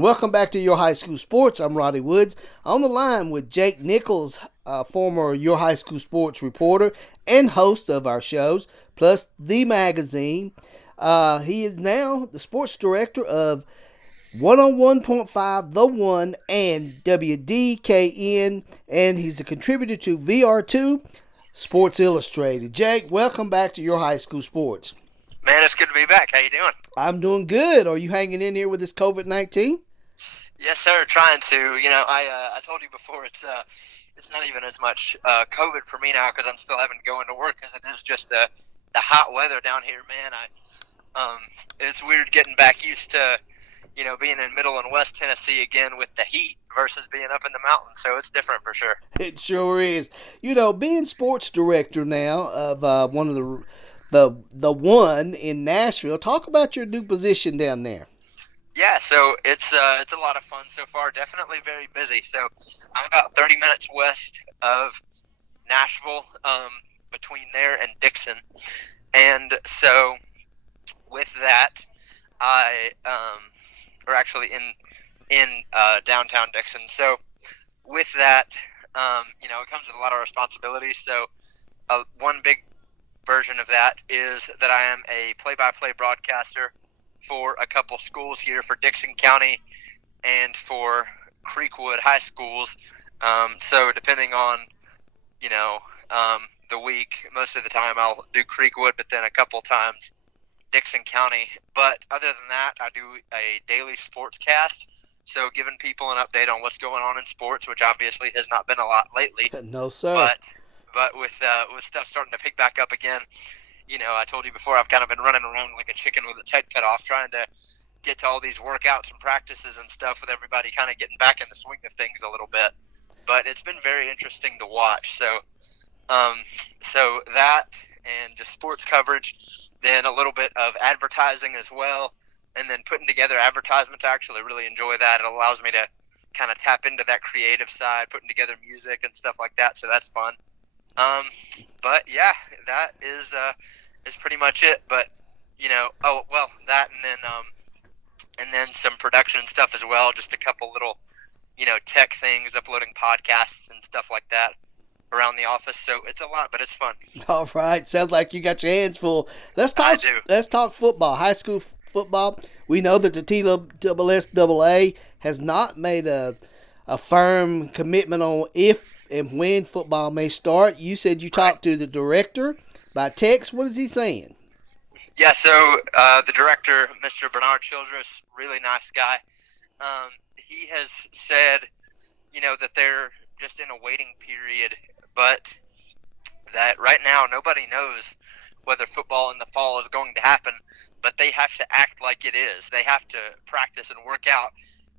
Welcome back to Your High School Sports. I'm Roddy Woods. On the line with Jake Nichols, former Your High School Sports reporter and host of our shows, plus the magazine. He is now the sports director of 101.5 The One and WDKN, and he's a contributor to VR2 Sports Illustrated. Jake, welcome back to Your High School Sports. Man, it's good to be back. How you doing? I'm doing good. Are you hanging in here with this COVID-19? Yes, sir. Trying to. I told you before it's not even as much COVID for me now because I'm still having to go into work because it is just the hot weather down here, man. It's weird getting back used to being in Middle and West Tennessee again with the heat versus being up in the mountains. So it's different for sure. It sure is. Being sports director now of one of the one in Nashville. Talk about your new position down there. Yeah, so it's a lot of fun so far. Definitely very busy. So I'm about 30 minutes west of Nashville, between there and Dixon, and so with that, we're actually in downtown Dixon. So with that, it comes with a lot of responsibilities. So one big version of that is that I am a play-by-play broadcaster for a couple schools here for Dixon County and for Creekwood High Schools. So depending on, the week, most of the time I'll do Creekwood, but then a couple times Dixon County. But other than that, I do a daily sports cast. So giving people an update on what's going on in sports, which obviously has not been a lot lately. No, sir. But with stuff starting to pick back up again, I told you before, I've kind of been running around like a chicken with its head cut off, trying to get to all these workouts and practices and stuff with everybody kind of getting back in the swing of things a little bit. But it's been very interesting to watch. So that and just sports coverage, then a little bit of advertising as well, and then putting together advertisements. I actually really enjoy that. It allows me to kind of tap into that creative side, putting together music and stuff like that. So that's fun. But yeah, that is pretty much it. But that and then some production stuff as well. Just a couple little, tech things, uploading podcasts and stuff like that around the office. So it's a lot, but it's fun. All right, sounds like you got your hands full. Let's talk football, high school football. We know that the TSSAA has not made a firm commitment on if and when football may start. You said you talked to the director by text. What is he saying? Yeah, so the director, Mr. Bernard Childress, really nice guy. He has said, that they're just in a waiting period, but that right now nobody knows whether football in the fall is going to happen, but they have to act like it is. They have to practice and work out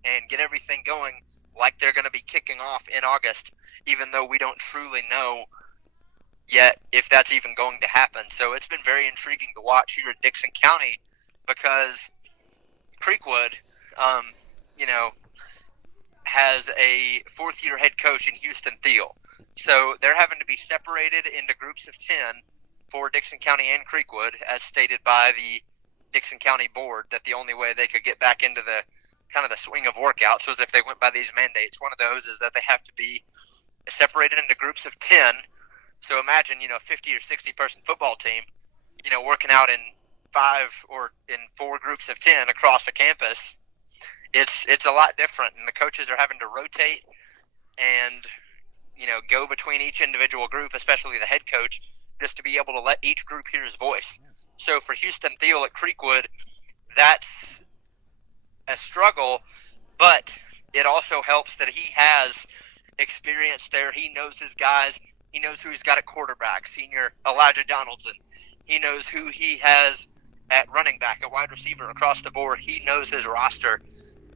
and get everything going like they're going to be kicking off in August, even though we don't truly know yet if that's even going to happen. So it's been very intriguing to watch here in Dixon County because Creekwood, has a fourth-year head coach in Houston Thiel. So they're having to be separated into groups of 10 for Dixon County and Creekwood, as stated by the Dixon County board, that the only way they could get back into the kind of the swing of workouts was if they went by these mandates. One of those is that they have to be separated into groups of 10. So imagine, a 50 or 60 person football team, working out in 5 or in 4 groups of 10 across the campus. It's a lot different, and the coaches are having to rotate and, go between each individual group, especially the head coach, just to be able to let each group hear his voice. So for Houston Thiel at Creekwood, that's a struggle, but it also helps that he has experience there. He knows his guys. He knows who he's got at quarterback, senior Elijah Donaldson. He knows who he has at running back, a wide receiver across the board. He knows his roster,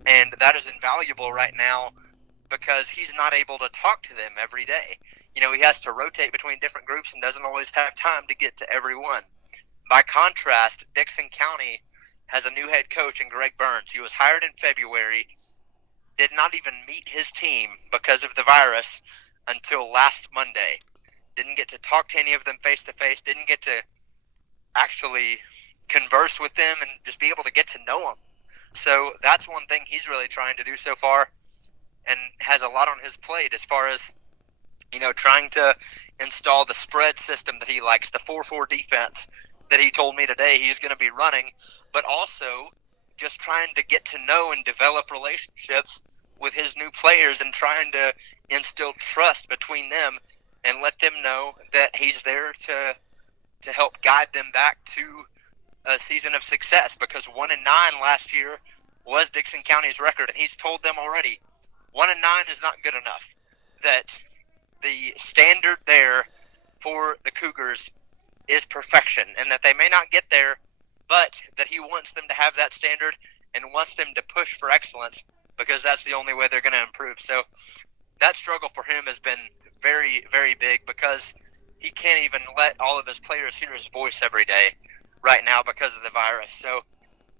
and that is invaluable right now because he's not able to talk to them every day. He has to rotate between different groups and doesn't always have time to get to everyone. By contrast, Dixon County has a new head coach in Greg Burns. He was hired in February, did not even meet his team because of the virus until last Monday. Didn't get to talk to any of them face-to-face, didn't get to actually converse with them and just be able to get to know them. So that's one thing he's really trying to do so far, and has a lot on his plate as far as, trying to install the spread system that he likes, the 4-4 defense that he told me today he's going to be running, but also just trying to get to know and develop relationships with his new players and trying to instill trust between them and let them know that he's there to help guide them back to a season of success, because 1-9 last year was Dickson County's record, and he's told them already 1-9 is not good enough, that the standard there for the Cougars is perfection, and that they may not get there, but that he wants them to have that standard and wants them to push for excellence, because that's the only way they're going to improve. So that struggle for him has been very, very big, because he can't even let all of his players hear his voice every day right now because of the virus. So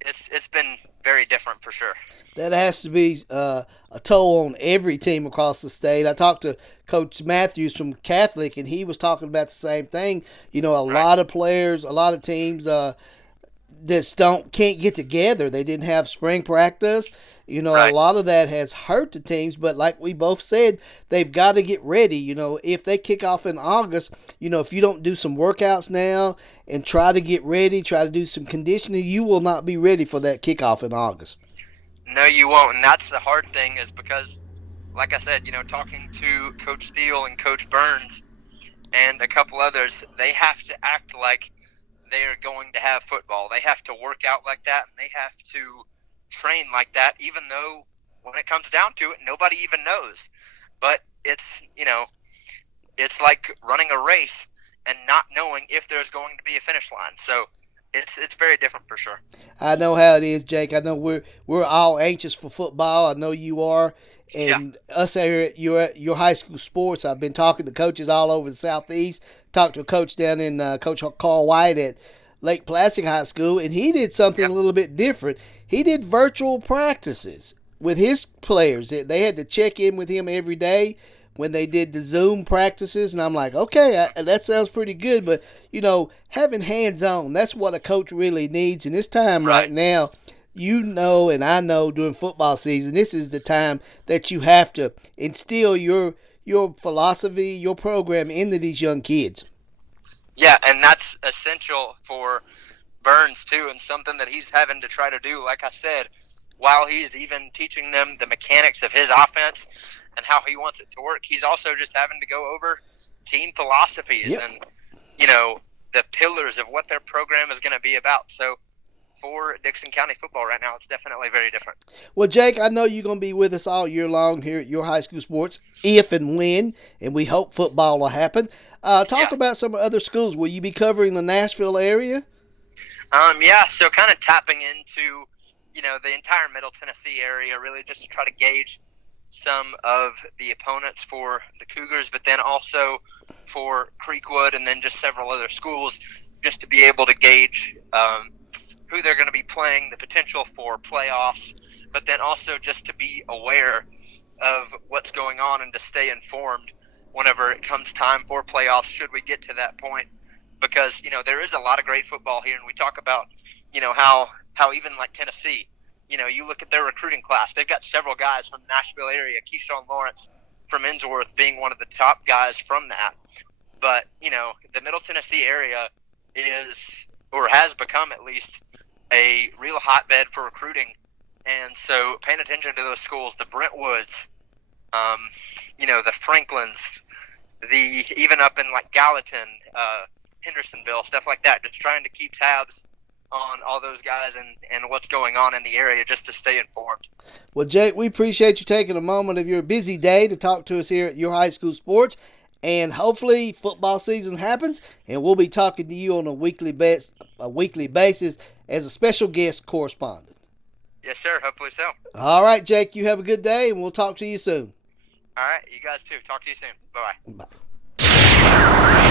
it's been very different for sure. That has to be a toll on every team across the state. I talked to Coach Matthews from Catholic, and he was talking about the same thing. Lot of players, a lot of teams just can't get together. They didn't have spring practice. A lot of that has hurt the teams, but like we both said, they've got to get ready. If they kick off in August, if you don't do some workouts now and try to get ready, try to do some conditioning, you will not be ready for that kickoff in August. No, you won't, and that's the hard thing, is because, like I said, talking to Coach Steele and Coach Burns and a couple others, they have to act like they are going to have football. They have to work out like that, and they have to train like that, even though when it comes down to it, nobody even knows. But it's like running a race and not knowing if there's going to be a finish line. So it's very different for sure. I know how it is, Jake. I know we're all anxious for football. I know you are. And us here at your high school sports, I've been talking to coaches all over the Southeast. Talked to a coach down in Coach Carl White at Lake Placid High School, and he did something a little bit different. He did virtual practices with his players. They had to check in with him every day when they did the Zoom practices, and I'm like, okay, that sounds pretty good, but, having hands-on, that's what a coach really needs. And this time right now, and I know during football season, this is the time that you have to instill your philosophy, your program into these young kids. Yeah, and that's essential for Burns too, and something that he's having to try to do, like I said, while he's even teaching them the mechanics of his offense and how he wants it to work. He's also just having to go over team philosophies and, the pillars of what their program is going to be about. So for Dickson County football right now, it's definitely very different. Well, Jake, I know you're going to be with us all year long here at your high school sports, if and when, and we hope football will happen. Talk about some other schools. Will you be covering the Nashville area? So kind of tapping into, the entire Middle Tennessee area, really just to try to gauge some of the opponents for the Cougars, but then also for Creekwood and then just several other schools, just to be able to gauge who they're going to be playing, the potential for playoffs, but then also just to be aware of what's going on and to stay informed whenever it comes time for playoffs, should we get to that point. Because, there is a lot of great football here, and we talk about, how even like Tennessee, you look at their recruiting class, they've got several guys from the Nashville area, Keyshawn Lawrence from Innsworth being one of the top guys from that. But, the Middle Tennessee area is, or has become at least, a real hotbed for recruiting. And so paying attention to those schools, the Brentwoods, the Franklins, even up in like Gallatin, Hendersonville, stuff like that, just trying to keep tabs on all those guys and what's going on in the area just to stay informed. Well, Jake, we appreciate you taking a moment of your busy day to talk to us here at your high school sports, and hopefully football season happens, and we'll be talking to you on a weekly basis as a special guest correspondent. Yes, sir. Hopefully so. All right, Jake, you have a good day, and we'll talk to you soon. All right, you guys too. Talk to you soon. Bye-bye. Bye.